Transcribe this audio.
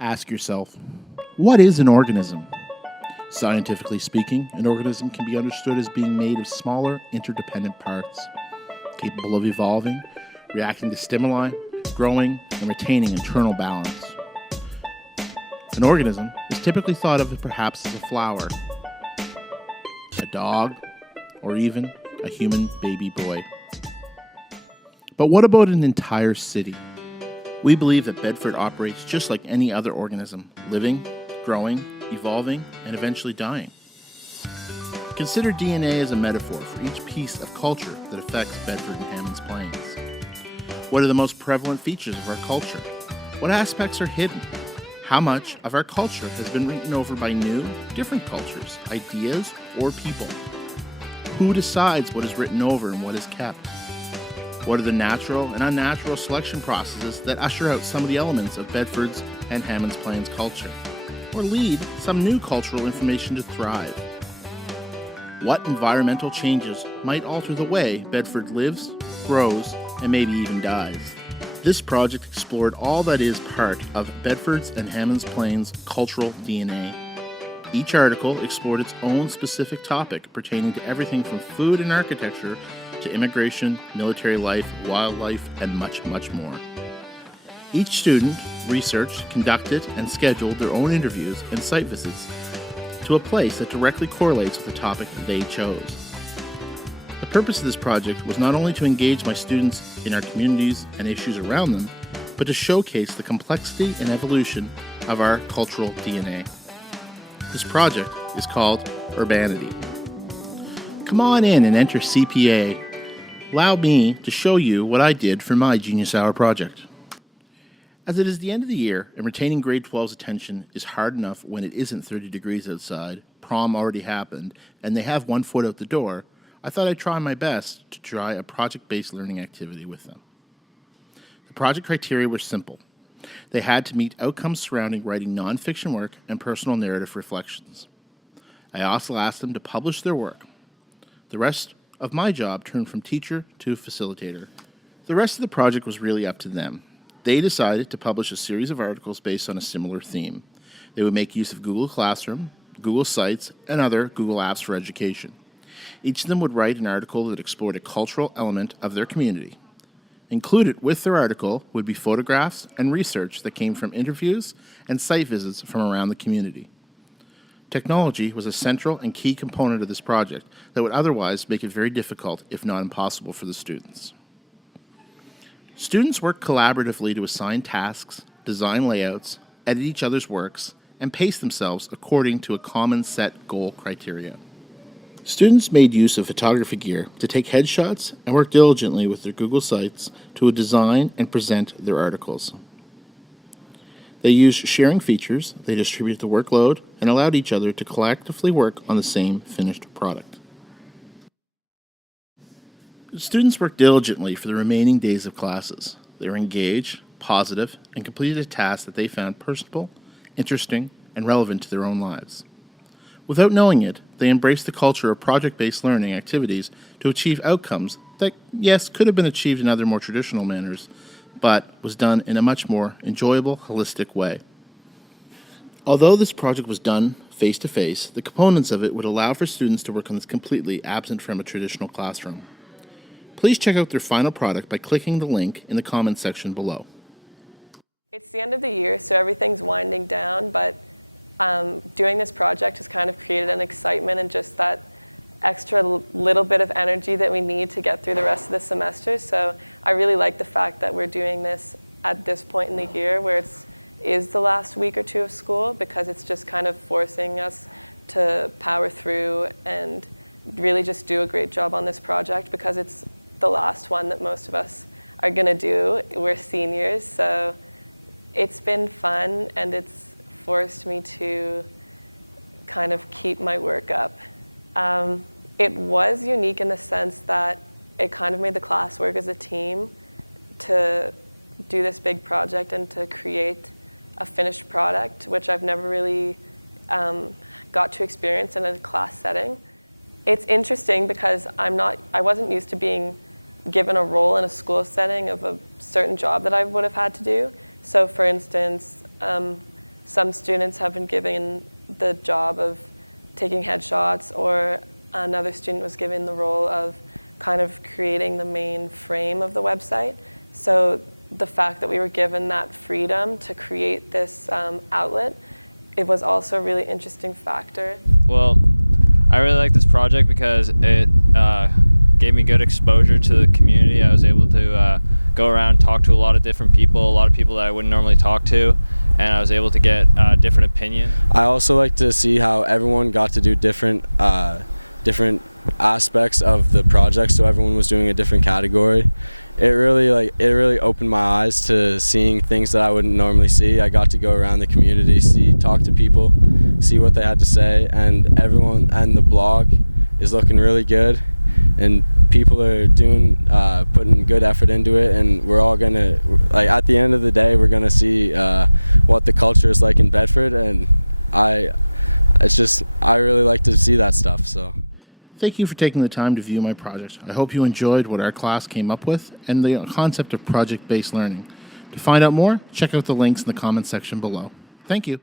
Ask yourself, what is an organism? Scientifically speaking, an organism can be understood as being made of smaller, interdependent parts, capable of evolving, reacting to stimuli, growing, and retaining internal balance. An organism is typically thought of perhaps as a flower, a dog, or even a human baby boy. But what about an entire city? We believe that Bedford operates just like any other organism, living, growing, evolving, and eventually dying. Consider DNA as a metaphor for each piece of culture that affects Bedford and Hammonds Plains. What are the most prevalent features of our culture? What aspects are hidden? How much of our culture has been written over by new, different cultures, ideas, or people? Who decides what is written over and what is kept? What are the natural and unnatural selection processes that usher out some of the elements of Bedford's and Hammonds Plains culture, or lead some new cultural information to thrive? What environmental changes might alter the way Bedford lives, grows, and maybe even dies? This project explored all that is part of Bedford's and Hammonds Plains cultural DNA. Each article explored its own specific topic pertaining to everything from food and architecture to immigration, military life, wildlife, and much, much more. Each student researched, conducted, and scheduled their own interviews and site visits to a place that directly correlates with the topic they chose. The purpose of this project was not only to engage my students in our communities and issues around them, but to showcase the complexity and evolution of our cultural DNA. This project is called Urbanity. Come on in and enter CPA. Allow me to show you what I did for my Genius Hour project. As it is the end of the year and retaining grade 12's attention is hard enough when it isn't 30 degrees outside, prom already happened, and they have one foot out the door, I thought I'd try my best to try a project-based learning activity with them. The project criteria were simple. They had to meet outcomes surrounding writing nonfiction work and personal narrative reflections. I also asked them to publish their work. The rest of my job turned from teacher to facilitator. The rest of the project was really up to them. They decided to publish a series of articles based on a similar theme. They would make use of Google Classroom, Google Sites, and other Google Apps for education. Each of them would write an article that explored a cultural element of their community. Included with their article would be photographs and research that came from interviews and site visits from around the community. Technology was a central and key component of this project that would otherwise make it very difficult, if not impossible, for the students. Students worked collaboratively to assign tasks, design layouts, edit each other's works, and pace themselves according to a common set goal criteria. Students made use of photography gear to take headshots and worked diligently with their Google Sites to design and present their articles. They used sharing features, they distributed the workload, and allowed each other to collectively work on the same finished product. Students worked diligently for the remaining days of classes. They were engaged, positive, and completed a task that they found personable, interesting, and relevant to their own lives. Without knowing it, they embraced the culture of project-based learning activities to achieve outcomes that, yes, could have been achieved in other more traditional manners, but was done in a much more enjoyable, holistic way. Although this project was done face-to-face, the components of it would allow for students to work on this completely absent from a traditional classroom. Please check out their final product by clicking the link in the comments section below. It's the end of the year, so everything's winding down, but doing this project has kind of created an excitement and just that extra little bit of energy that we need to get through the rest of the semester. So I really like the fact that we're doing this at this point in the year where it is the last week or two of school, because it's just kind of forcing us to power through and really just do a great job on this project, because it's the last one that most of us are going to do. We're seniors, so it's been fun and it's forced me to kind of keep my work up. It was unique in the sense that it kind of made the class work as a team to do this big project and to create a finished product, which I've never really got to experience in a class setting. It's interesting because I wasn't used to being given a role in a school setting of a certain job that I would have had to do. So for instance, some students have been given the job of taking headshots, or another student was given the role of kind of creating the main frame of the website. So the fact that we were given that freedom to create this outlet, it was also a really interesting factor. Well, I really like this project because it gave me good exposure to the community. I was able to go around and talk to a lot of different people, a lot of people that I wouldn't normally talk to, and I was able to get different opinion. I also like to see how everyone got to do different aspects of the project, so everyone was doing a different category. It really opened my eyes to seeing things that I wouldn't normally see. I got to go around the community, talk to people, see what they had to say, and the blog is looking really good, and people are putting good effort into it, and we're all gonna, at the end of the day, we're gonna see what the culture is like in Bedford, and I really like to see that stuff. So Thank you for taking the time to view my project. I hope you enjoyed what our class came up with and the concept of project-based learning. To find out more, check out the links in the comments section below. Thank you.